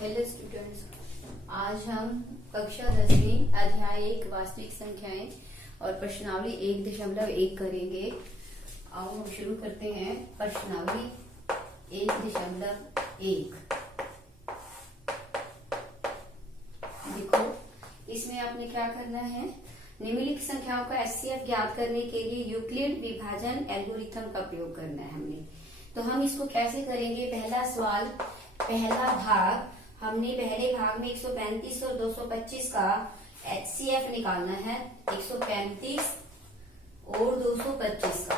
Hello students, आज हम कक्षा 10वीं अध्याय 1 वास्तविक संख्याएं और प्रश्नावली 1.1 करेंगे। आओ हम शुरू करते हैं। प्रश्नावली 1.1। देखो, इसमें आपने क्या करना है, निम्नलिखित संख्याओं का एचसीएफ ज्ञात करने के लिए यूक्लिड विभाजन एल्गोरिथम का प्रयोग करना है हमने। तो हम इसको कैसे करेंगे? पहला सवाल, पहला भाग, हमने पहले भाग में 135 और 225 का एचसीएफ निकालना है। 135 और 225 का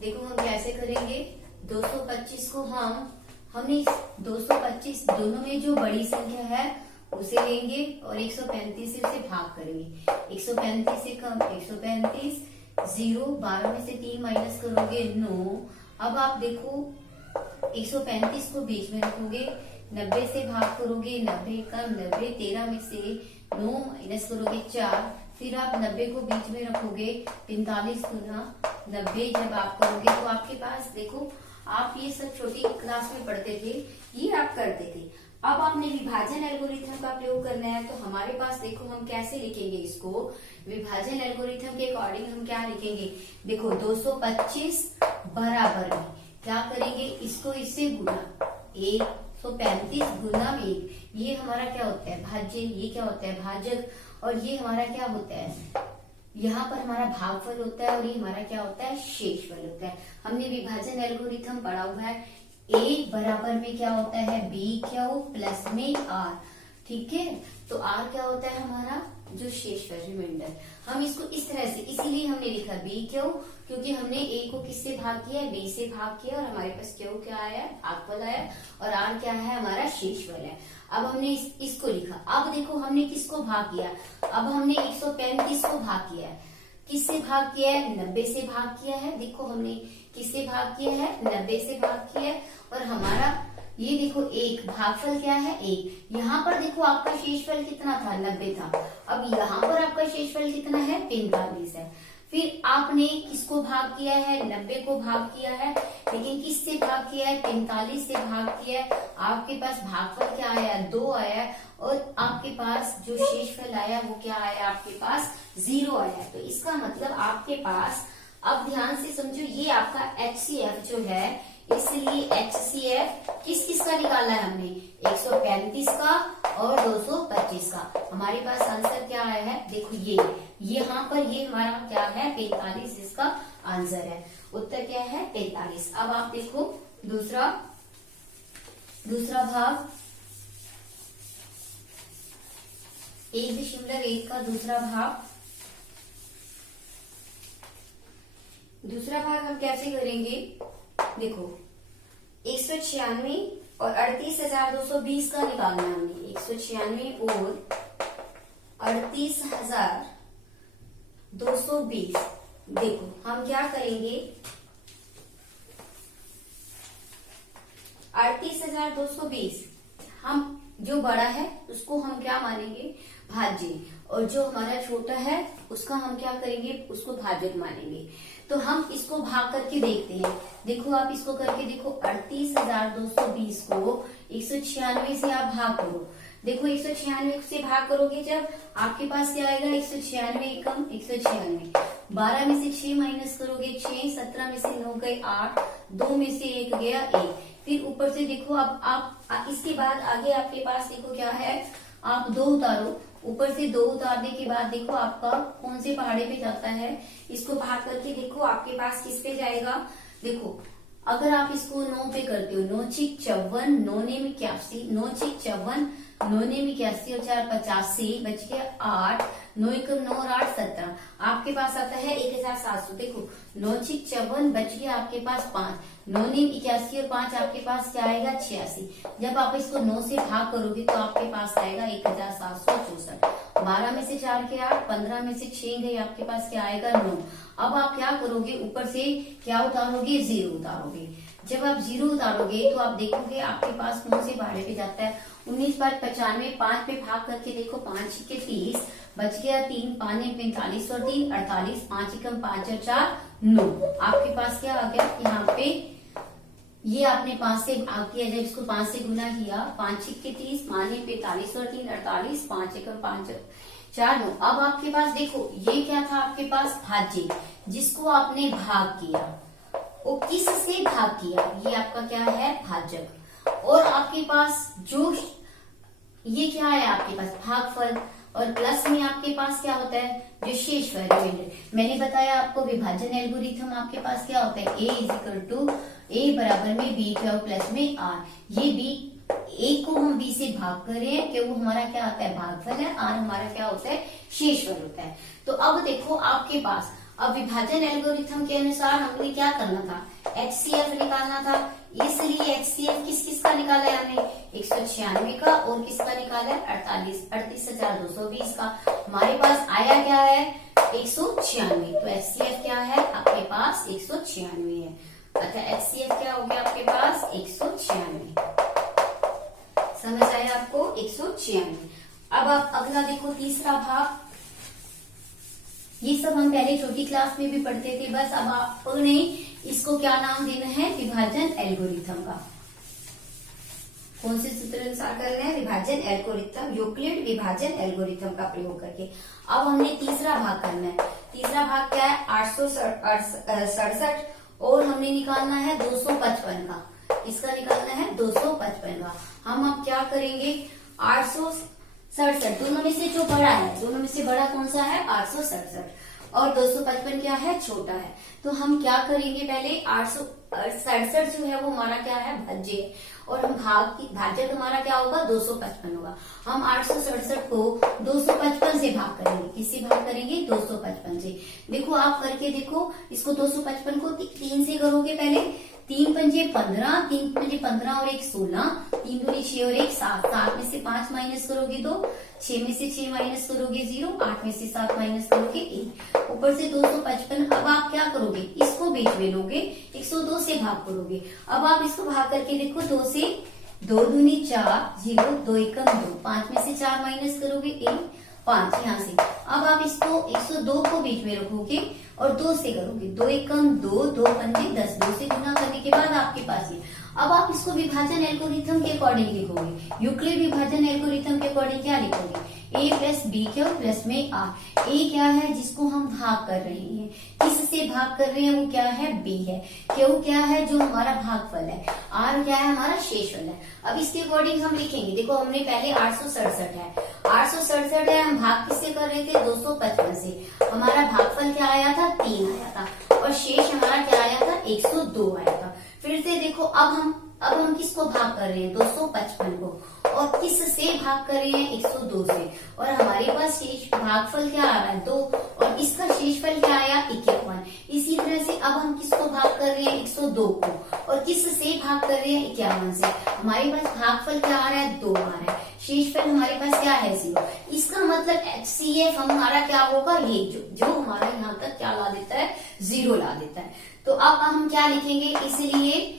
देखो हम कैसे करेंगे। 225 को हमने 225 दोनों में जो बड़ी संख्या है उसे लेंगे और 135 से उसे भाग करेंगे। 135 से कम 135, 0, 12 में से 3 माइनस करोगे 9। अब आप देखो 135 को बीच में रखोगे, 90 से भाग करोगे 90 कम 90, 13 में से 9 माइनस करोगे 4, फिर आप 90 को बीच में रखोगे, 45 गुना 90 जब आप करोगे तो आपके पास देखो, आप ये सब छोटी क्लास में पढ़ते थे, ये आप करते थे। अब आपने विभाजन एल्गोरिथम का प्रयोग करना है। तो हमारे पास देखो हम कैसे लिखेंगे इसको। विभाजन एल्गोरिथम के अकॉर्डिंग हम क्या लिखेंगे? देखो 225 बराबर में क्या करेंगे, इसको इससे गुना 135 गुना में 1, ये हमारा क्या होता है? भाज्य। ये क्या होता है? भाजक। और ये हमारा क्या होता है? यहाँ पर हमारा भागफल होता है और ये हमारा क्या होता है? शेषफल होता है। हमने विभाजन एल्गोरिथम पढ़ा हुआ है। ए बराबर में क्या होता है? बी क्यू प्लस में आर। ठीक है, तो आर क्या होता है? हमारा जो शेषफल रिमाइंडर। हम इसको इस तरह से इसीलिए हमने लिखा बी क्यू, क्योंकि हमने ए को किससे भाग किया है? बी से भाग किया और हमारे पास क्यू क्या आया? भागफल आया। और आर क्या है? हमारा शेषफल है। अब हमने इसको लिखा। अब देखो हमने किसको भाग किया? अब हमने 135 को भाग किया है। किससे भाग किया है? 90 से भाग किया है। देखो हमने किससे भाग किया है? 90 से भाग किया है। और हमारा ये देखो एक भागफल क्या है? 1। यहाँ पर देखो आपका शेषफल कितना था? 90 था। अब यहाँ पर आपका शेषफल कितना है? 45 है। फिर आपने किसको भाग किया है? 90 को भाग किया है, लेकिन किससे भाग किया है? 45 से भाग किया है। आपके पास भागफल क्या आया? 2 आया। और आपके पास जो शेषफल आया वो क्या आया? आपके पास 0 आया। तो इसका मतलब आपके पास, अब ध्यान से समझो, ये आपका एचसीएफ जो है, इसलिए एचसीएफ किस किस का निकाला है हमने? 135 का और 225 का। हमारे पास आंसर क्या आया है? देखो ये यहाँ पर ये हमारा क्या है? 45 इसका आंसर है। उत्तर क्या है? 45। अब आप देखो दूसरा भाग 1.1 का दूसरा भाग हम कैसे करेंगे? देखो 196 और 38,220 का निकालना है हमने। 196 और 38,220। देखो हम क्या करेंगे, 38,220 हम जो बड़ा है उसको हम क्या मानेंगे? भाज्य। और जो हमारा छोटा है उसका हम क्या करेंगे? उसको भाजक मानेंगे। तो हम इसको भाग करके देखते हैं। देखो आप इसको करके देखो, 38,220 को 196 से आप भाग करो। देखो 196 से भाग करोगे जब आपके पास क्या आएगा? 196 कम 196, 12 में से 6 माइनस करोगे 6, 17 में से 9 गए 8, 2 में से 1 गया 1। फिर ऊपर से देखो, अब आप इसके बाद आगे आपके पास देखो क्या है? आप 2 उतारो। ऊपर से 2 उतारने के बाद देखो आपका कौन से पहाड़े पे जाता है? इसको भाग करके देखो आपके पास किस पे जाएगा? देखो अगर आप इसको 9 पे करते हो, 9 6 54, 9 ने 81, 9 6 54, 9 ने 81 और 4 85, बच गया 8, 9 1 9 और 8 17। आपके पास आता है 1700। देखो 9 6 54 बच गया आपके पास 5, 9 ने 81 और 5 आपके पास क्या आएगा? 86। जब आप इसको 9 से भाग करोगे तो आपके पास आएगा 1764। 12 में से 4 के 8, 15 में से 6 गए, आपके पास क्या आएगा? 9। अब आप क्या करोगे? ऊपर से क्या उतारोगे? 0 उतारोगे। जब आप 0 उतारोगे तो आप देखोगे आपके पास कौन से पहाड़े पे जाता है? 19 5 95, 5 पे भाग करके देखो, 5 के 30, बच गया 3, 5 45 और 3 48, 5 एकम 5 और 4 9। आपके पास क्या आ गया? यहाँ पे ये आपने 5 से भाग किया, जब इसको 5 से गुना किया, 5 छिक्के 30, माने 45 और 3 48, 5 एकम 5 4 9। अब आपके पास देखो ये क्या था आपके पास भाज्य, जिसको आपने भाग किया, वो किस से भाग किया, ये आपका क्या है भाजक। और आपके पास जो ये क्या है आपके पास भागफल, और प्लस में आपके पास क्या होता है जो शेषफल रिमाइंडर। मैंने बताया आपको विभाजन एल्गोरिथम आपके पास क्या होता है, ए इज इक्वल टू ए बराबर में बी क्या प्लस में आर। ये बी ए को हम बी से भाग कर रहे हैं कि वो हमारा क्या आता है भागफल है, आर हमारा क्या होता है शेषफल होता है। तो अब देखो आपके पास अब विभाजन एल्गोरिथम के अनुसार हमने क्या करना था, HCF निकालना था। इसलिए HCF किस किस का निकाला है हमने, 196 का, और किसका निकाला है 38,220 का। हमारे पास आया क्या है 196, तो HCF क्या है आपके पास 196 है। अच्छा HCF क्या हो गया आपके पास 196, समझ आया आपको 196। अब आप अगला देखो तीसरा भाग, ये सब हम पहले छोटी क्लास में भी पढ़ते थे, बस अब आपने इसको क्या नाम देना है विभाजन एल्गोरिथम का। कौन से सूत्र अनुसार कर रहे हैं, विभाजन एल्गोरिथम, यूक्लिड विभाजन एल्गोरिथम का प्रयोग करके। अब हमने तीसरा भाग करना है। तीसरा भाग क्या है 867, और हमने निकालना है 255 का। इसका निकालना है 255 का। हम अब क्या करेंगे 867, दोनों में से जो बड़ा है, दोनों में से बड़ा कौन सा है 867, और 255 क्या है छोटा है। तो हम क्या करेंगे पहले 867 जो है वो हमारा क्या है भाज्य है, और हम भाजक हमारा क्या होगा 255 होगा। हम 867 को 255 से भाग करेंगे, किससे भाग करेंगे 255 से। देखो आप करके देखो, इसको 255 को 3 से करोगे पहले, 3 पंजे 15, 3 पंजे 15 और 1 16, 3 दूनी 6 और 1 7, 7 में से 5 माइनस करोगे 2, 6 में से 6 माइनस करोगे 0, 8 में से 7 माइनस करोगे 1, ऊपर से 255। अब आप क्या करोगे इसको बीच में लोगे, 102 से भाग करोगे। अब आप इसको भाग करके देखो 2 से, 2 दूनी 4, 0, 2 एकम 2, 5 में से 4 माइनस करोगे 1, 5 यहाँ से। अब आप इसको 102 को बीच में रखोगे और 2 से करोगे, 2 एकम 2, 2 पंजे 10, 2 से गुना करने के बाद आपके पास ये। अब आप इसको विभाजन एल्गोरिथम के अकॉर्डिंग लिखोगे, यूक्लिड विभाजन एल्गोरिथम के अकॉर्डिंग क्या लिखोगे, ए प्लस बी क्यू प्लस में आर। ए क्या है जिसको हम भाग कर रहे हैं, किससे भाग कर रहे हैं वो क्या है बी है, क्यू क्या है जो हमारा भागफल है, आर क्या है हमारा शेषफल है। अब इसके अकॉर्डिंग हम लिखेंगे, देखो हमने पहले 867 है, 867 है, हम भाग किससे कर रहे थे 255 से। हमारा भागफल क्या आया था 3 आया था, और शेष हमारा क्या आया था 102 आया था। फिर से देखो अब हम किसको भाग कर रहे हैं 255 को, और किस से भाग कर रहे हैं 102 से, और हमारे पास शेष भागफल क्या आ रहा है 2, और इसका शेषफल क्या आया 51। इसी तरह से अब हम किसको भाग कर रहे हैं 102 को, और किस से भाग कर रहे हैं 51 से। हमारे पास भागफल क्या आ रहा है 2 आ रहा है, शेषफल हमारे पास क्या है 0। इसका मतलब HCF हमारा क्या होगा, ये जो हमारा यहाँ तक क्या ला देता है 0 ला देता है। तो अब हम क्या लिखेंगे, इसलिए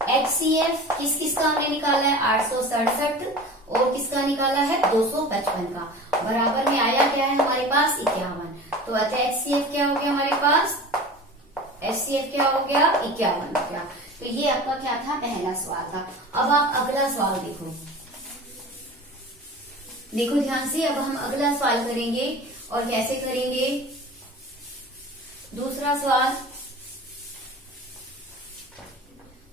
HCF किस किस का हमने निकाला है 867, और किसका निकाला है 255 का, बराबर में आया क्या है हमारे पास 51। तो अतः HCF क्या हो गया हमारे पास, HCF क्या हो गया 51 हो गया। तो ये आपका क्या था पहला सवाल था। अब आप अगला सवाल देखो ध्यान से। अब हम अगला सवाल करेंगे, और कैसे करेंगे दूसरा सवाल।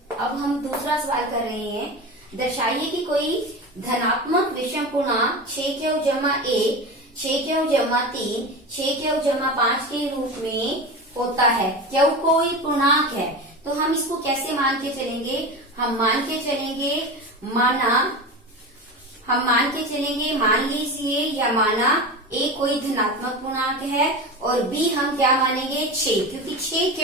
अब हम दूसरा सवाल कर रहे हैं, दर्शाइए कि कोई धनात्मक विषम पूर्णांक 6q जमा 1, 6q जमा 3, 6q जमा 5 के रूप में होता है। q कोई पूर्णांक है, तो हम इसको कैसे मान के चलेंगे, हम मान के चलेंगे मान लीजिए या माना a कोई धनात्मक पूर्णांक है, और b हम क्या मानेंगे 6, क्योंकि 6q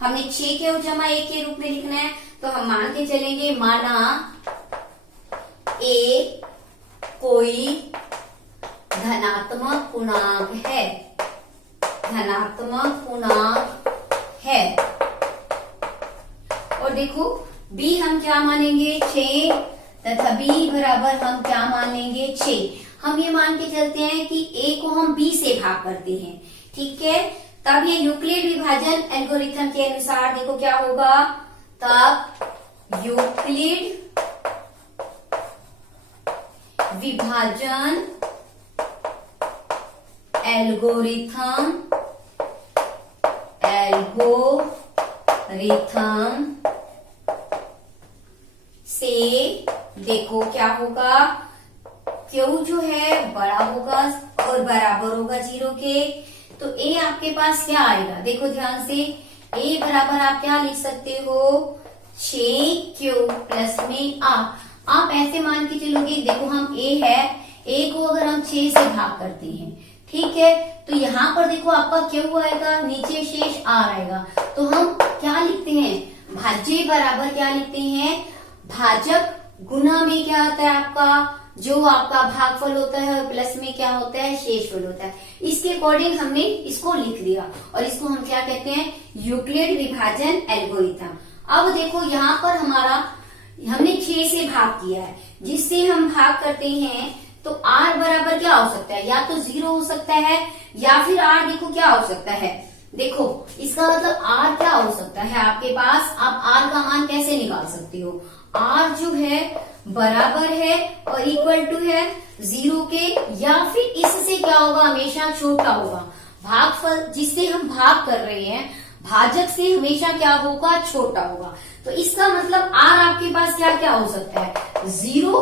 हमने 6q जमा 1 के रूप में लिखना है, तो हम मान के चलेंगे माना a कोई धनात्मक पूर्णांक है, और देखो b हम क्या मानेंगे 6, तथा b बराबर हम क्या मानेंगे 6। हम ये मान के चलते हैं कि a को हम b से भाग करते हैं, ठीक है। तब ये यूक्लिड विभाजन एल्गोरिथम के अनुसार देखो क्या होगा, तब यूक्लिड विभाजन एल्गोरिथम से देखो क्या होगा, क्यू जो है बड़ा होगा और बराबर होगा 0 के, तो ए आपके पास क्या आएगा, देखो ध्यान से, ए बराबर आप क्या लिख सकते हो, 6Q प्लस में आप ऐसे मान के चलोगे, देखो हम ए है, ए को अगर हम 6 से भाग करते हैं, ठीक है, तो यहाँ पर देखो आपका क्यू आएगा, नीचे शेष आर आएगा, तो हम क्या लिखते हैं, भाज्य बराबर क्या लिखते हैं, भाजक गुना में क्या होता है आपका, जो आपका भागफल होता है, और प्लस में क्या होता है, शेषफल होता है। इसके अकॉर्डिंग हमने इसको लिख दिया, और इसको हम क्या कहते हैं, यूक्लिड विभाजन एल्गोरिथम। अब देखो यहाँ पर हमने 6 से भाग किया है, जिससे हम भाग करते हैं, तो r बराबर क्या हो सकता है, या तो 0 हो सकता है, या फिर r देखो क्या हो सकता है, देखो इसका मतलब r क्या हो सकता है आपके पास, आप r का मान कैसे निकाल सकते हो, r जो है बराबर है और इक्वल टू है 0 के, या फिर इससे क्या होगा, हमेशा छोटा होगा, भागफल जिससे हम भाग कर रहे हैं, भाजक से हमेशा क्या होगा, छोटा होगा। तो इसका मतलब r आपके पास क्या क्या हो सकता है, 0,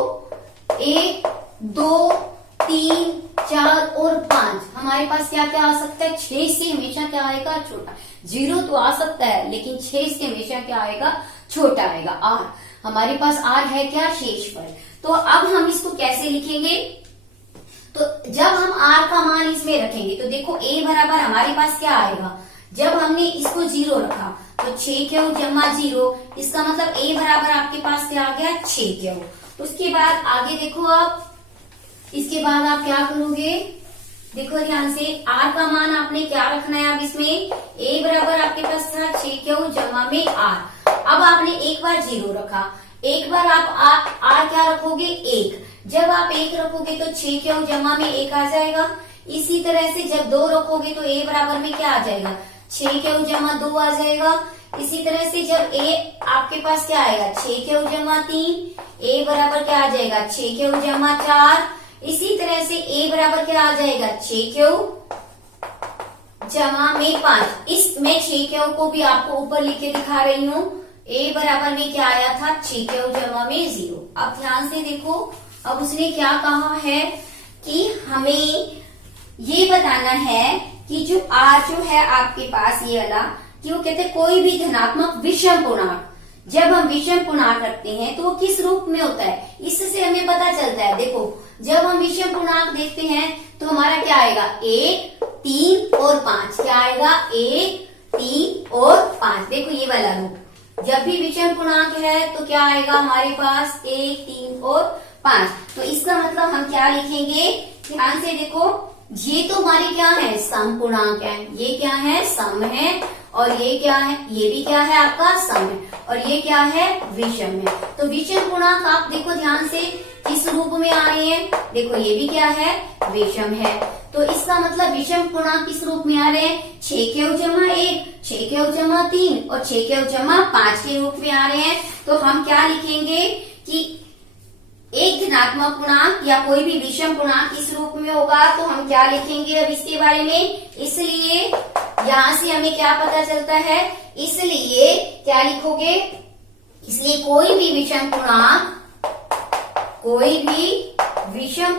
1, 2, 3, 4 और 5, हमारे पास क्या क्या आ सकता है, 6 से हमेशा क्या आएगा, छोटा, 0 तो आ सकता है, लेकिन 6 से हमेशा क्या आएगा, छोटा आएगा, r हमारे पास r है क्या, शेषफल। तो अब हम इसको कैसे लिखेंगे, तो जब हम r का मान इसमें रखेंगे, तो देखो a बराबर हमारे पास क्या आएगा, जब हमने इसको 0 रखा, तो 6Q जमा 0, इसका मतलब a बराबर आपके पास क्या आ गया, 6Q। उसके बाद आगे देखो आप, इसके बाद आप क्या करोगे, देखो ध्यान से, r का मान आपने क्या रखना है, अब इसमें a बराबर आपके पास था 6Q जमा में r, अब आपने एक बार 0 रखा, एक बार आप r क्या रखोगे, 1, जब आप 1 रखोगे तो 6Q जमा में 1 आ जाएगा। इसी तरह से जब 2 रखोगे तो a बराबर में क्या आ जाएगा, 6Q जमा 2 आ जाएगा। इसी तरह से जब a आपके पास क्या आएगा, 6Q जमा 3, a बराबर क्या आ जाएगा, 6Q जमा 4। इसी तरह से a बराबर क्या आ जाएगा, 6Q जमा में 5। इस मैं 6Q को भी आपको ऊपर लिख के दिखा रही हूँ, a बराबर में क्या आया था, 6Q जमा में 0। अब ध्यान से देखो, अब उसने क्या कहा है कि हमें ये बताना है कि जो r जो है आपके पास ये वाला, कि वो कहते हैं कोई भी धनात्मक विषम पूर्णांक, जब हम विषम पूर्णांक रखते हैं तो वो किस रूप में होता है, इससे हमें पता चलता है। देखो जब हम विषम पूर्णांक देखते हैं तो हमारा क्या आएगा, 1, 3 और 5, क्या आएगा, 1, 3 और 5। देखो ये वाला रूप, जब भी विषम पूर्णांक है तो क्या आएगा हमारे पास, 1, 3 और 5। तो इसका मतलब हम क्या लिखेंगे, ध्यान से देखो, ये तो हमारे क्या है, सम पूर्णांक है, ये क्या है, सम है, और ये क्या है, ये भी क्या है आपका सम है, और ये क्या है, विषम है। तो विषम पूर्णांक आप देखो ध्यान से किस रूप में आ रहे हैं, देखो ये भी क्या है, विषम है। तो इसका मतलब विषम पूर्णांक किस रूप में आ रहे हैं, 6Q जमा 1, 6Q जमा 3 और 6Q जमा 5 के रूप में आ रहे हैं। तो हम क्या लिखेंगे कि एक धनात्मक पूर्णांक या कोई भी विषम पूर्णांक इस रूप में होगा, तो हम क्या लिखेंगे अब इसके बारे में। इसलिए यहाँ से हमें क्या पता चलता है, इसलिए क्या लिखोगे, इसलिए कोई भी विषम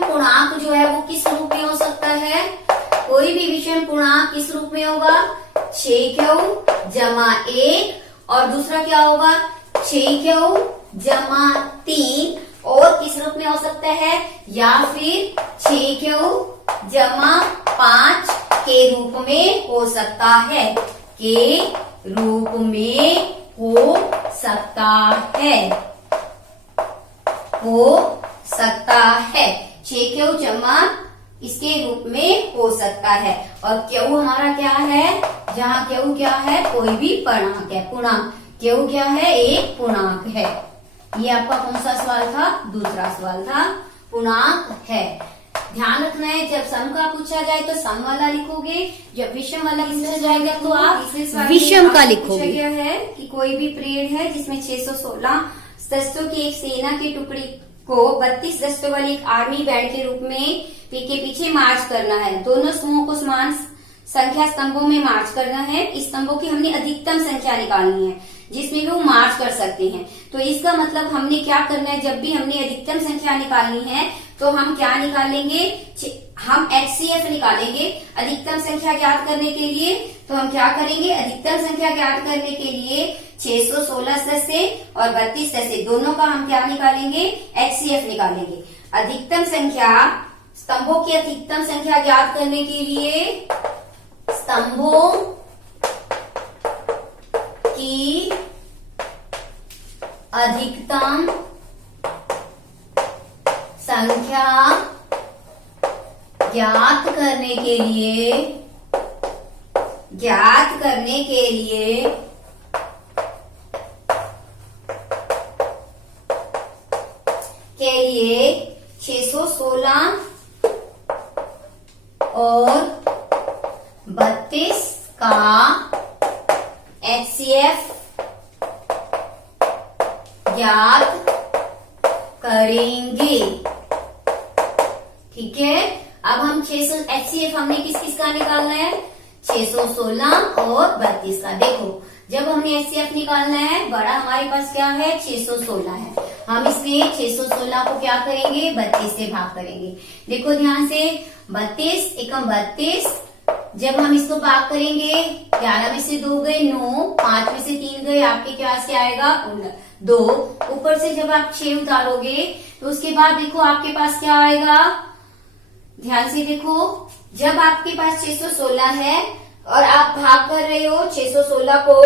पूर्णांक जो है वो किस रूप में हो सकता है, कोई भी विषम पूर्णांक किस रूप में होगा, 6Q जमा 1, और दूसरा क्या होगा, 6Q जमा 3, और किस रूप में हो सकता है, या फिर 6Q जमा 5 के रूप में हो सकता है, के रूप में हो सकता है, 6Q जमा इसके रूप में हो सकता है। और Q हमारा क्या है, जहाँ Q क्या है, कोई भी पूर्णांक है, पूर्णांक Q क्या है, एक पूर्णांक है। ये आपका कौन सा सवाल था, दूसरा सवाल था, पूर्णांक है। ध्यान रखना है, जब सम का पूछा जाए तो सम वाला लिखोगे, जब विषम वाला पूछा जाएगा तो आप विषम का लिखोगे। गया है कि कोई भी पीरियड है जिसमें 616 दस्तों की एक सेना की टुकड़ी को 32 दस्तों वाली एक आर्मी बैंड के रूप में के पीछे मार्च करना है। दोनों समूहों को समान संख्या स्तंभों में मार्च करना है। इस स्तंभों की हमने अधिकतम संख्या निकालनी है जिसमें वो मार्च कर सकते हैं। तो इसका मतलब हमने क्या करना है, जब भी हमने अधिकतम संख्या निकालनी है तो हम क्या निकालेंगे, हम HCF निकालेंगे अधिकतम संख्या ज्ञात करने के लिए। तो हम क्या करेंगे, अधिकतम संख्या ज्ञात करने के लिए 616 सदस्य और 32 सदस्य दोनों का हम क्या निकालेंगे, HCF निकालेंगे। अधिकतम संख्या, स्तंभों की अधिकतम संख्या ज्ञात करने के लिए स्तंभों की अधिकतम संख्या ज्ञात करने के लिए 616 और 32 का HCF ज्ञात करेंगे। ठीक है, अब हम 600 HCF हमने किस किस का निकालना है, 616 और 32 का। देखो जब हमने HCF निकालना है, बड़ा हमारे पास क्या है, 616 है। हम इसमें 616 को क्या करेंगे, 32 से भाग करेंगे। देखो ध्यान से, 32 एकम 32, जब हम इसको भाग करेंगे 11 में से 2 गए 9, 5 में से 3 गए, आपके पास क्या आएगा 2। ऊपर से जब आप 6 उतारोगे तो उसके बाद देखो आपके पास क्या आएगा, ध्यान से देखो, जब आपके पास 616 है और आप भाग कर रहे हो 616 को,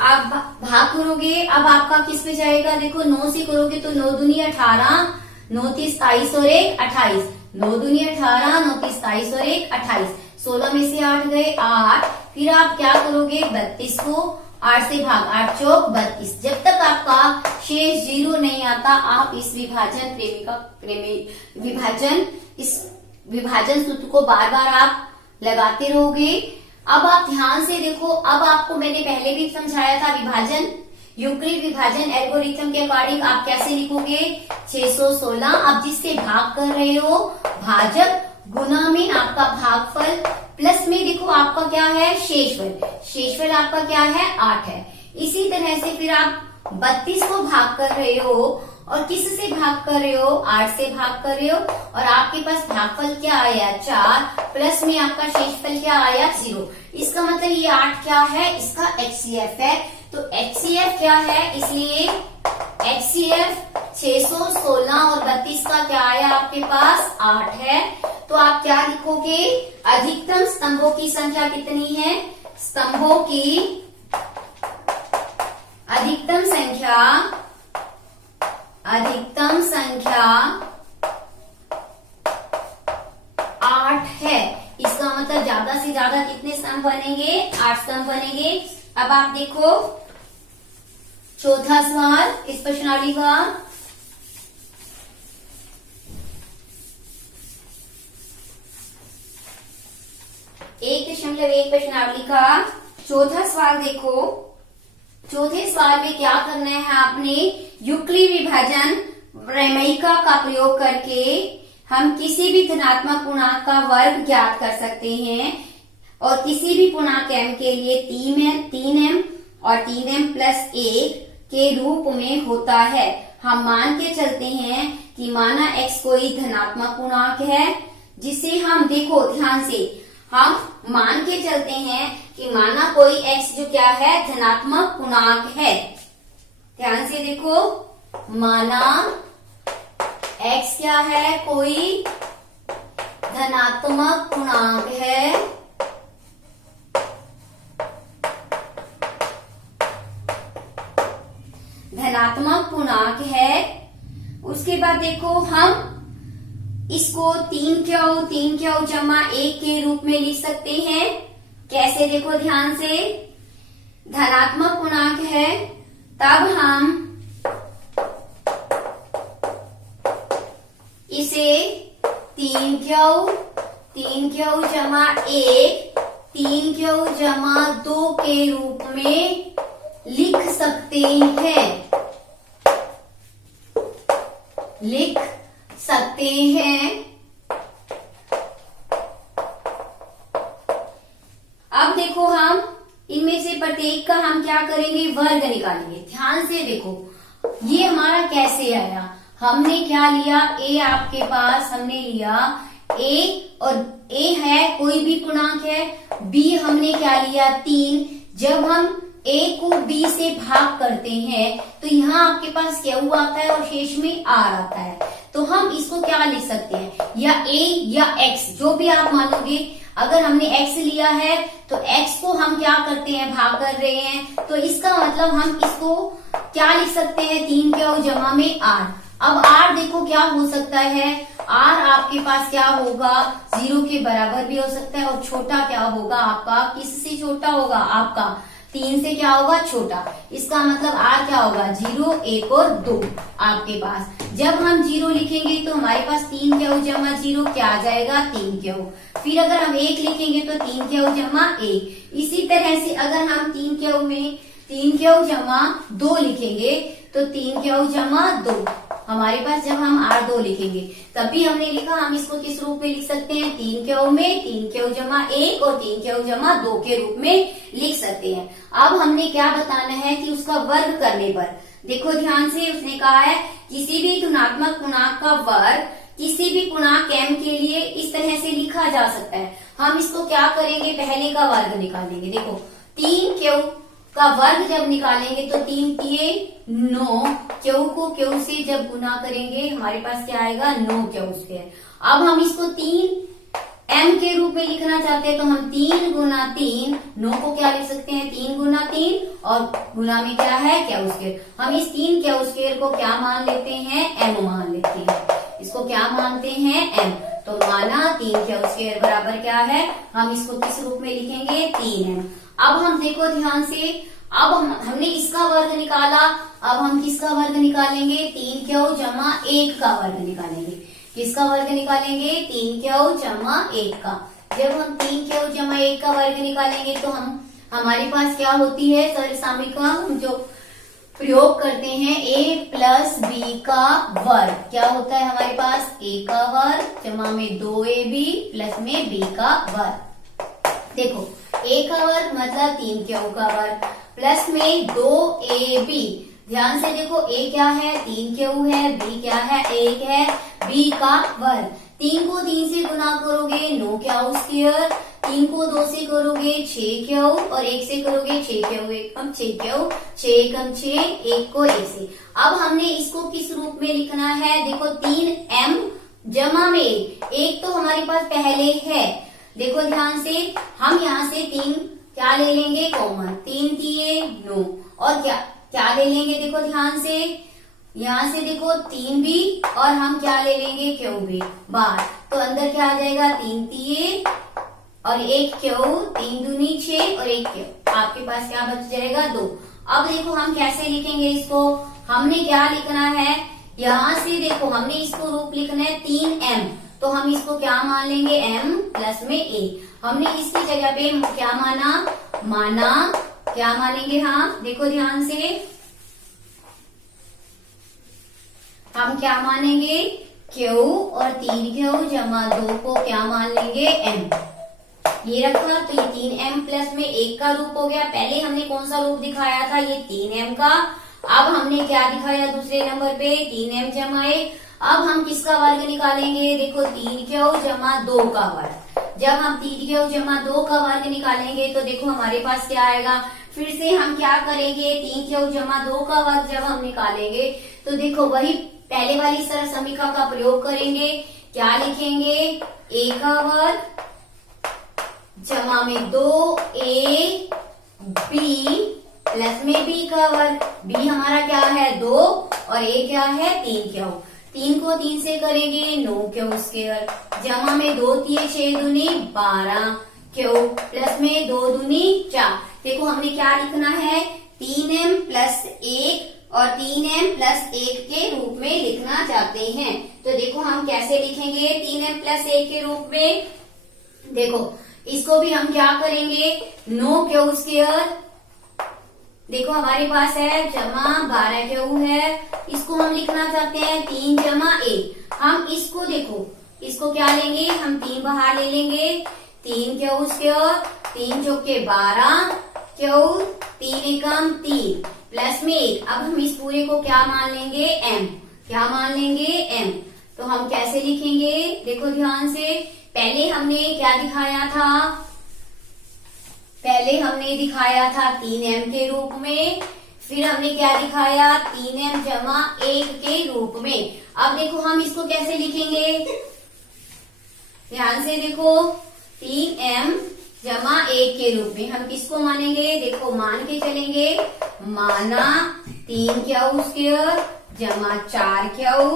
आप भाग करोगे, अब आपका किस पे जाएगा, देखो 9 से करोगे तो 9 दूनी 18, 9 तीस 27 और 1 28, 9 दूनी 18, 9 तीस 27 और 1 28, 16 में से 8 गए 8। फिर आप क्या करोगे, 32 को 8 से भाग, 8 चौक 32। जब तक आपका शेष 0 नहीं आता, आप इस विभाजन सूत्र को बार बार आप लगाते रहोगे। अब आप ध्यान से देखो, अब आपको मैंने पहले भी समझाया था विभाजन, यूक्लिड विभाजन एल्गोरिथम के अकॉर्डिंग आप कैसे लिखोगे, 616, अब जिससे भाग कर रहे हो भाजक, गुना में आपका भागफल, प्लस में देखो आपका क्या है, शेषफल आपका क्या है 8 है। इसी तरह से फिर आप 32 को भाग कर रहे हो, और किस से भाग कर रहे हो, 8 से भाग कर रहे हो, और आपके पास भागफल क्या आया 4, प्लस में आपका शेषफल क्या आया 0। इसका मतलब ये 8 क्या है, इसका HCF है। तो HCF क्या है, इसलिए HCF 616 और 32 का क्या आया आपके पास 8 है। तो आप क्या लिखोगे, अधिकतम स्तंभों की संख्या कितनी है, स्तंभों की अधिकतम संख्या 8 है। इसका मतलब ज्यादा से ज्यादा कितने स्तंभ बनेंगे, 8 स्तंभ बनेंगे। अब आप देखो चौथा सवाल इस प्रश्नावली का, एक प्रश्नावली का चौथा सवाल देखो। चौथे सवाल में क्या करना है, आपने यूक्लिड विभाजन प्रमेयिका का प्रयोग करके हम किसी भी धनात्मक पूर्णांक का वर्ग ज्ञात कर सकते हैं, और किसी भी पूर्णांक m के लिए 3m और 3m+1 के रूप में होता है। हम मान के चलते हैं कि माना x कोई धनात्मक पूर्णांक है, जिसे हम देखो ध्यान से, हम मान के चलते हैं कि माना कोई x जो क्या है, धनात्मक पूर्णांक है। ध्यान से देखो, माना x क्या है, कोई धनात्मक पूर्णांक है, धनात्मक पूर्णांक है। उसके बाद देखो हम इसको 3q जमा 1 के रूप में लिख सकते हैं। कैसे, देखो ध्यान से, धनात्मक पूर्णांक है तब हम इसे 3q जमा 1, 3q जमा 2 के रूप में लिख सकते हैं। लिख सकते हैं। अब देखो हम इनमें से प्रत्येक का हम क्या करेंगे, वर्ग निकालेंगे। ध्यान से देखो ये हमारा कैसे आया, हमने क्या लिया, ए आपके पास हमने लिया ए, और ए है कोई भी पूर्णांक है, बी हमने क्या लिया 3। जब हम ए को बी से भाग करते हैं तो यहाँ आपके पास क्यू आता है और शेष में आर आता है। तो हम इसको क्या लिख सकते हैं, या ए या एक्स, जो भी आप मानोगे। अगर हमने एक्स लिया है तो एक्स को हम क्या करते हैं, भाग कर रहे हैं, तो इसका मतलब हम इसको क्या लिख सकते हैं, 3 क्यू जमा में आर। अब आर देखो क्या हो सकता है, आर आपके पास क्या होगा, 0 के बराबर भी हो सकता है, और छोटा क्या होगा आपका, किससे छोटा होगा, आपका 3 से क्या होगा, छोटा। इसका मतलब आर क्या होगा, 0, 1 और 2 आपके पास। जब हम 0 लिखेंगे तो हमारे पास 3 क्यू जमा 0 क्या आ जाएगा, 3 क्यू। फिर अगर हम 1 लिखेंगे तो 3 क्यू जमा 1। इसी तरह से अगर हम 3 क्यू में 3 क्यू जमा 2 लिखेंगे तो 3 क्यू जमा 2 हमारे पास। जब हम R2 लिखेंगे तभी हमने लिखा, हम इसको किस रूप में लिख सकते हैं, 3 क्यू में 3 क्यू जमा 1 और 3 क्यू जमा 2 के रूप में लिख सकते हैं। अब हमने क्या बताना है कि उसका वर्ग करने पर देखो ध्यान से, उसने कहा है किसी भी धनात्मक पूर्णांक का वर्ग किसी भी पूर्णांक m के लिए इस तरह से लिखा जा सकता है। हम इसको क्या करेंगे, पहले का वर्ग निकालेंगे। देखो 3 क्यू का वर्ग जब निकालेंगे तो 3 तिये 9, क्यू को क्यू से जब गुना करेंगे हमारे पास क्या आएगा, 9 क्यू स्क्वायर। अब हम इसको 3 m के रूप में लिखना चाहते हैं तो हम 3 गुना 3, 9 को क्या लिख सकते हैं, 3 गुना 3, और गुना में क्या है, क्यू स्क्वायर। हम इस 3 क्यू स्क्वायर को क्या मान लेते हैं, m मान लेते हैं। इसको क्या मानते हैं, m। तो माना 3 क्यू स्क्वायर बराबर क्या है, हम इसको किस रूप में लिखेंगे, 3m। अब हम देखो ध्यान से, अब हमने इसका वर्ग निकाला, अब हम किसका वर्ग निकालेंगे, 3 क्यू जमा 1 का वर्ग निकालेंगे। किसका वर्ग निकालेंगे, 3 क्यू जमा 1 का। जब हम 3 क्यू जमा 1 का वर्ग निकालेंगे तो हमारे पास क्या होती है, सरसामयिक हम जो प्रयोग करते हैं, a प्लस बी का वर्ग क्या होता है हमारे पास, a का वर्ग जमा में 2ab प्लस में b का वर्ग। देखो a का वर्ग मतलब 3 क्यू का वर्ग प्लस में 2ab। ध्यान से देखो a क्या है, 3 क्यू है, b क्या है, 1 है, b का वर्ग। 3 को 3 से गुना करोगे 9 क्यू स्क्वायर, 3 को 2 से करोगे 6 क्यू, और 1 से करोगे 6 क्यू, 1 कम 6 क्यू, 6 एकम 6, 1 को 1 से। अब हमने इसको किस रूप में लिखना है, देखो 3m जमा में 1 तो हमारे पास पहले है। देखो ध्यान से, हम यहाँ से 3 क्या ले लेंगे, कॉमन, 3 तिये 9, और क्या ले लेंगे, देखो ध्यान से, यहाँ से देखो 3 भी, और हम क्या ले लेंगे, क्यू भी बाहर। तो अंदर क्या आ जाएगा, 3 तिये और 1 क्यू, 3 दूनी 6 और 1 क्यू, आपके पास क्या बच जाएगा, 2। अब देखो हम कैसे लिखेंगे इसको, हमने क्या लिखना है, यहाँ से देखो हमने इसको रूप लिखना है 3m, तो हम इसको क्या मान लेंगे, m प्लस में a। हमने इसकी जगह पे क्या माना क्या मानेंगे, हाँ देखो ध्यान से, हम क्या मानेंगे, q और 3 क्यू जमा 2 को क्या मान लेंगे, m। ये रखा तो ये 3m प्लस में 1 का रूप हो गया। पहले हमने कौन सा रूप दिखाया था, ये 3m का। अब हमने क्या दिखाया दूसरे नंबर पे, 3m जमा 1। अब हम किसका वर्ग निकालेंगे, देखो 3 क्यू जमा 2 का वर्ग। जब हम 3 क्यू जमा 2 का वर्ग निकालेंगे तो देखो हमारे पास क्या आएगा, फिर से हम क्या करेंगे, 3 क्यू जमा 2 का वर्ग जब हम निकालेंगे तो देखो वही पहले वाली सरसमीका का प्रयोग करेंगे। क्या लिखेंगे, a का वर्ग जमा में 2ab प्लस में b का वर्ग। b हमारा क्या है, 2, और a क्या है, 3 क्यू। 3 को 3 से करेंगे 9 क्यू स्क्वायर, जमा में 2 तिये 6 दूनी 12 क्यू, प्लस में 2 दूनी 4। देखो हमने क्या लिखना है, 3m प्लस 1 और 3m प्लस 1 के रूप में लिखना चाहते हैं। तो देखो हम कैसे लिखेंगे 3m प्लस 1 के रूप में, देखो इसको भी हम क्या करेंगे, 9 क्यू स्क्वायर, देखो हमारे पास है जमा 12 क्यू है इसको हम लिखना चाहते हैं 3 जमा 1। हम इसको देखो, इसको क्या लेंगे, हम 3 बाहर ले लेंगे। 3 क्यों स्क्वायर, 3 चौके 12 क्यों, 3 एकम 3 प्लस में 1। अब हम इस पूरे को क्या मान लेंगे, m। क्या मान लेंगे, m। तो हम कैसे लिखेंगे, देखो ध्यान से। पहले हमने क्या दिखाया था, पहले हमने दिखाया था 3m के रूप में, फिर हमने क्या दिखाया 3m जमा 1 के रूप में। अब देखो हम इसको कैसे लिखेंगे, ध्यान से देखो। 3m जमा 1 के रूप में हम किसको मानेंगे, देखो मान के चलेंगे। माना 3 क्यू स्क्वायर जमा 4 क्यू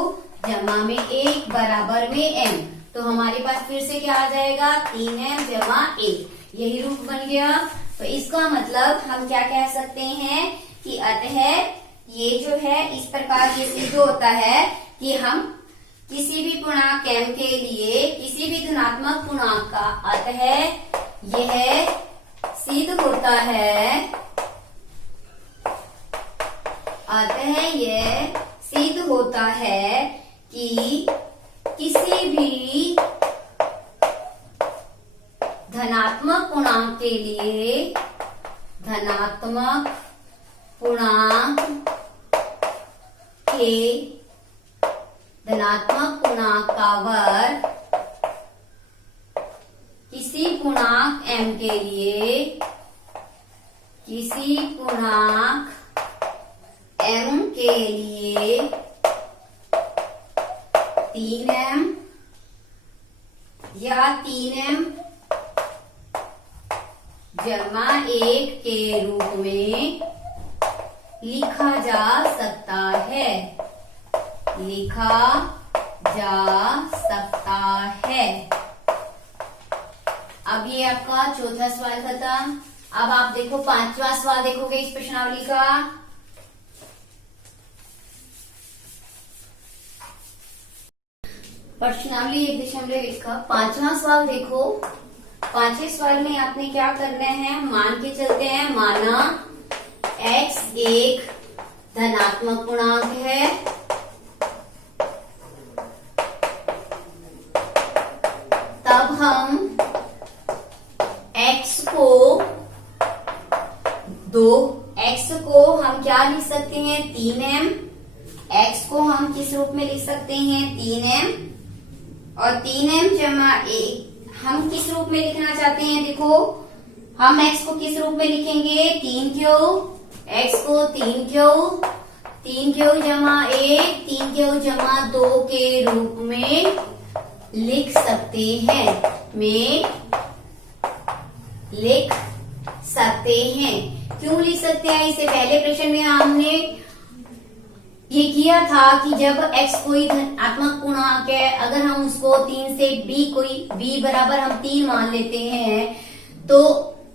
जमा में 1 बराबर में m। तो हमारे पास फिर से क्या आ जाएगा, 3m जमा 1, यही रूप बन गया। तो इसका मतलब हम क्या कह सकते हैं कि अतः ये जो है इस प्रकार ये सिद्ध होता है कि हम किसी भी पूर्णांक m के लिए किसी भी धनात्मक पूर्णांक का अतः यह सिद्ध होता है, अतः यह सिद्ध होता है कि किसी भी धनात्मक पूर्णांक के लिए धनात्मक पूर्णांक के धनात्मक पूर्णांक का वर्ग किसी पूर्णांक m के लिए, किसी पूर्णांक m के लिए 3m या 3m जमा 1 के रूप में लिखा जा सकता है, लिखा जा सकता है। अब ये आपका चौथा सवाल खत्म। अब आप देखो 5वां सवाल देखोगे इस प्रश्नावली का। प्रश्नावली 1.1 का 5वां सवाल देखो। 5वें सवाल में आपने क्या करना है, मान के चलते हैं। माना x एक धनात्मक पूर्णांक है, तब हम x को हम क्या लिख सकते हैं, 3m। x को हम किस रूप में लिख सकते हैं, 3m, और 3m जमा 1 हम किस रूप में लिखना चाहते हैं, देखो हम x को किस रूप में लिखेंगे, 3q, x को 3q जमा 1 3q जमा 2 के रूप में लिख सकते हैं, लिख सकते हैं। क्यों लिख सकते हैं, इससे पहले प्रश्न में हमने ये किया था कि जब x कोई धनात्मक पूर्णांक है, अगर हम उसको 3 से b बराबर हम 3 मान लेते हैं, तो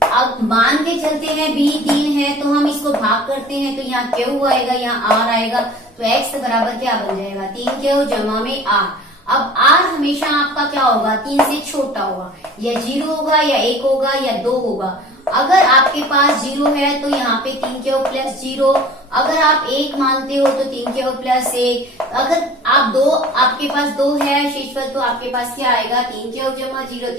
अब मान के चलते हैं b 3 है, तो हम इसको भाग करते हैं तो यहाँ q आएगा, यहाँ r आएगा, तो x बराबर क्या बन जाएगा, 3q जमा में r। अब r हमेशा आपका क्या होगा, 3 से छोटा होगा, या 0 होगा या 1 होगा या 2 होगा। अगर आपके पास 0 है तो यहाँ पे 3q प्लस 0, अगर आप 1 मानते हो तो 3q प्लस 1, अगर आप 2 आपके पास 2 है शेषफल, तो आपके पास क्या आएगा, 3q जमा 0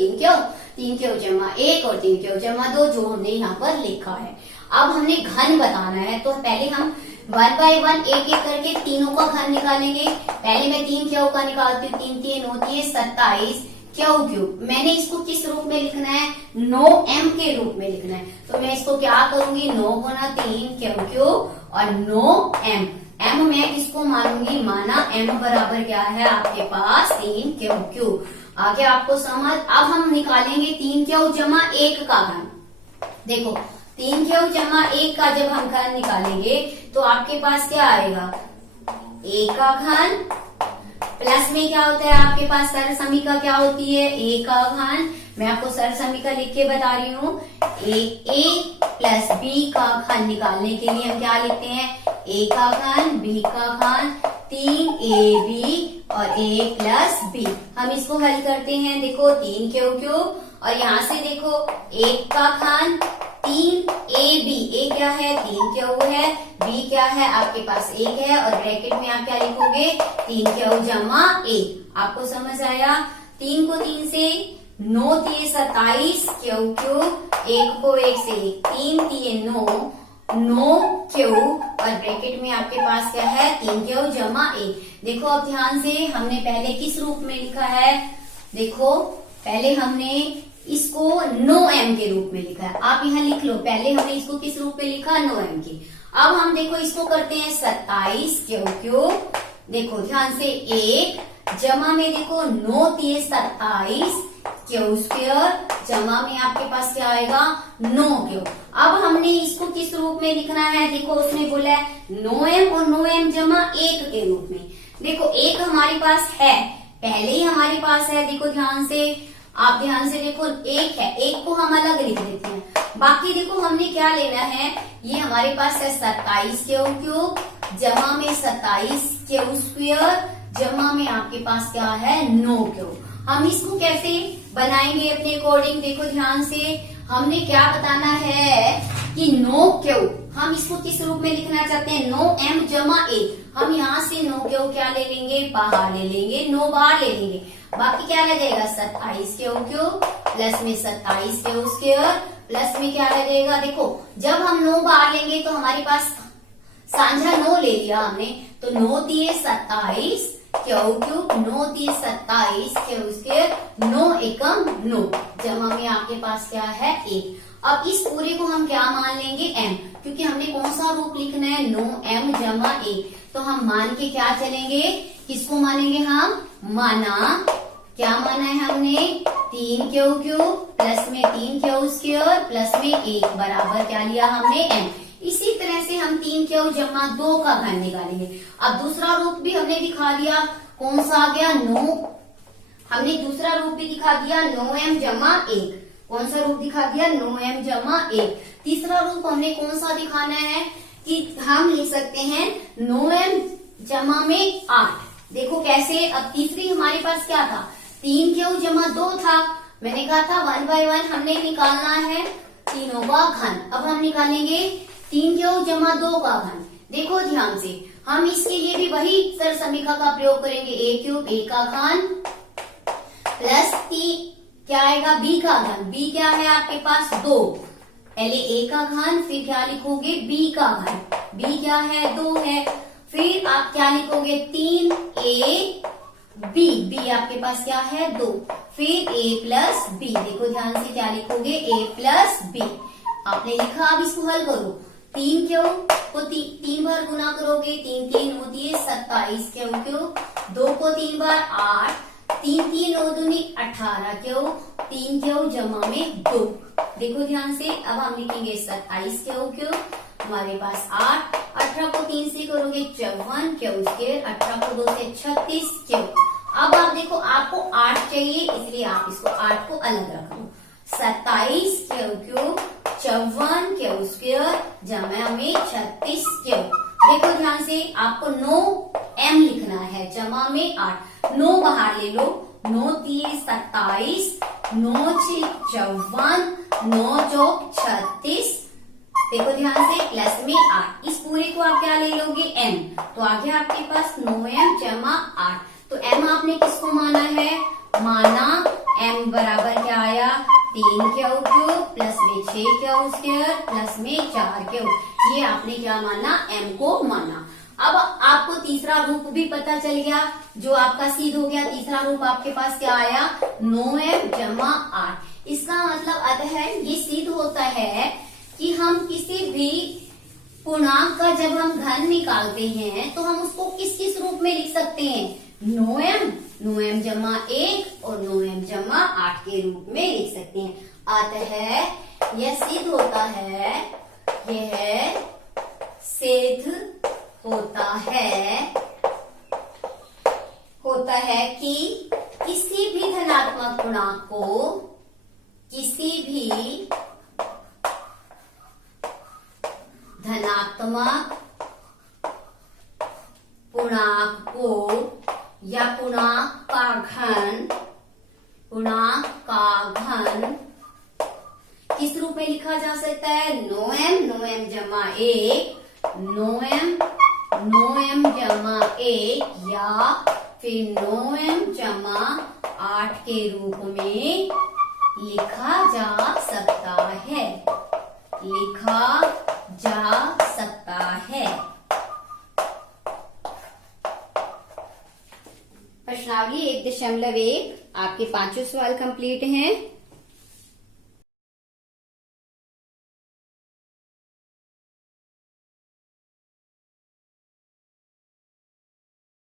3q जमा 1 और 3q जमा 2, जो हमने यहाँ पर लिखा है। अब हमने घन बताना है, तो पहले हम 1 बाय 1 एक एक करके तीनों का घन निकालेंगे। पहले मैं 3q का निकालती हूँ, 3 3 होती है 27 क्यूब। मैंने इसको किस रूप में लिखना है, 9m के रूप में लिखना है, तो मैं इसको क्या करूंगी, 9 गुना 3 क्यूब और 9m। m मैं किसको मानूंगी, माना m बराबर क्या है आपके पास 3 क्यूब। आगे आपको समझ। अब हम निकालेंगे 3q जमा 1 का घन। देखो 3q जमा 1 का जब हम घन निकालेंगे तो आपके पास क्या आएगा, a का घन प्लस में क्या होता है आपके पास सर समीका क्या होती है, a का घन। मैं आपको सर समीका लिख के बता रही हूँ। a प्लस b का घन निकालने के लिए हम क्या लिखते हैं, a का घन b का घन 3ab और a प्लस b। हम इसको हल करते हैं, देखो 3 क्यूब और यहाँ से देखो 1 का घन 3ab, ए क्या है 3 क्यू है, बी क्या है आपके पास 1 है, और ब्रैकेट में आप क्या लिखोगे 3 क्यू जमा 1। आपको समझ आया? 3 को 3 से 9 3 27 क्यू क्यूब, 1 को 1 से 3 3 9 क्यू, और ब्रैकेट में आपके पास क्या है 3 क्यू जमा 1। देखो अब ध्यान से हमने पहले किस रूप में लिखा है, देखो पहले हमने इसको 9m के रूप में लिखा है। आप यहाँ लिख लो, पहले हमने इसको किस रूप में लिखा 9m के। अब हम देखो इसको करते हैं 27 क्यू क्यूब, देखो ध्यान से 1 जमा में देखो 9 3 27 क्यू स्क्वायर, जमा में आपके पास क्या आएगा 9 क्यू। अब हमने इसको किस रूप में लिखना है, देखो उसने बोला है 9m और 9m जमा 1 के रूप में। देखो 1 हमारे पास है, पहले ही हमारे पास है, देखो ध्यान से, आप ध्यान से देखो 1 है, 1 को हम अलग लिख देते हैं। बाकी देखो हमने क्या लेना है, ये हमारे पास है 27 क्यू क्यूब, जमा में 27 क्यू स्क्वायर, जमा में आपके पास क्या है 9 क्यू। हम इसको कैसे बनाएंगे अपने अकॉर्डिंग, देखो ध्यान से, हमने क्या बताना है कि 9 क्यू, हम इसको किस रूप में लिखना चाहते हैं 9m जमा 1। हम यहाँ से 9 क्यू क्या ले लेंगे, बाहर ले लेंगे, 9 बाहर ले लेंगे, बाकी क्या लगेगा 27 क्यू क्यूब प्लस में 27 क्यू स्क्वायर, प्लस में क्या लगेगा, देखो जब हम 9 बाहर लेंगे तो हमारे पास साझा 9 ले लिया हमने, तो 9 3 27 क्यू क्यूब, 9 3 27 क्यू स्क्वायर, 9 एकम 9, जमा में आपके पास क्या है 1। अब इस पूरे को हम क्या मान लेंगे m, क्योंकि हमने कौन सा रूप लिखना है 9m जमा 1, तो हम मान के क्या चलेंगे, किसको मानेंगे हम, माना क्या माना है हमने 3 क्यू क्यूब प्लस में 3 क्यू स्क्वायर प्लस में 1 बराबर क्या लिया हमने m। इसी तरह से हम 3 क्यू जमा 2 का घन निकालेंगे। अब दूसरा रूप भी हमने दिखा दिया, कौन सा आ गया 9, हमने दूसरा रूप भी दिखा दिया 9m जमा 1, कौन सा रूप दिखा दिया 9m जमा 1। तीसरा रूप हमने कौन सा दिखाना है कि हम लिख सकते हैं 9m जमा में 8। देखो कैसे, अब तीसरी हमारे पास क्या था 3 क्यू जमा 2 था, मैंने कहा था 1 बाय 1 हमने निकालना है तीनों का घन। अब हम निकालेंगे 3 क्यू जमा 2 का घन। देखो ध्यान से, हम इसके लिए भी वही सर समीकरण का प्रयोग करेंगे, a क्यूब a का घन प्लस क्या आएगा b का घन, b क्या है आपके पास 2, पहले a का घन फिर क्या लिखोगे b का घन, b क्या है 2 है, फिर आप क्या लिखोगे 3ab, b आपके पास क्या है 2, फिर a प्लस b, देखो ध्यान से क्या लिखोगे a प्लस b, आपने लिखा। अब इसको हल करो, 3 क्यू को 3 बार गुना करोगे, 3 3 होती है 27 क्यू क्यू, 2 को 3 बार 8, 3 3 9 दूनी 18 क्यू, 3 क्यू जमा में 2। देखो ध्यान से, अब हम लिखेंगे 27 क्यू क्यू, हमारे पास 8, 18 को 3 से करोगे 54 क्यू स्क्वायर, 18 को 2 से 36 क्यू। अब आप देखो आपको 8 चाहिए, इसलिए आप इसको 8 को अलग रख लो, 27 क्यू क्यूब 54 क्यू स्क्वायर जमा में 36 क्यू। देखो ध्यान से, आपको 9m लिखना है, जमा में 8, 9 बाहर ले लो, 9 3 27, 9 6 54, 9 चौक 36, देखो ध्यान से प्लस में 8, इस पूरे को आप क्या ले लोगे m, तो आ गया आपके पास 9m जमा 8। तो m आपने किसको माना है, माना m बराबर क्या आया 3 क्यू क्यूब प्लस में 6 क्यू स्क्वायर प्लस में 4 क्यू, ये आपने क्या माना m को माना। अब आपको तीसरा रूप भी पता चल गया, जो आपका सिद्ध हो गया। तीसरा रूप आपके पास क्या आया 9m जमा 8। इसका मतलब अर्थ है, ये सिद्ध होता है कि हम किसी भी पूर्णांक का जब हम घन निकालते हैं तो हम उसको किस किस रूप में लिख सकते हैं, 9m जमा 1 और 9m जमा 8 के रूप में लिख सकते हैं। अतः यह सिद्ध होता है, यह सिद्ध होता है कि किसी भी धनात्मक पूर्णांक को, किसी भी धनात्मक पूर्णांक को या पूर्णांक का घन इस रूप में लिखा जा सकता है 9m जमा 1, 9m जमा 1 या फिर 9m जमा 8 के रूप में लिखा जा सकता है, लिखा जा सकता है। प्रश्नावली 1.1 आपके 5 सवाल कंप्लीट हैं।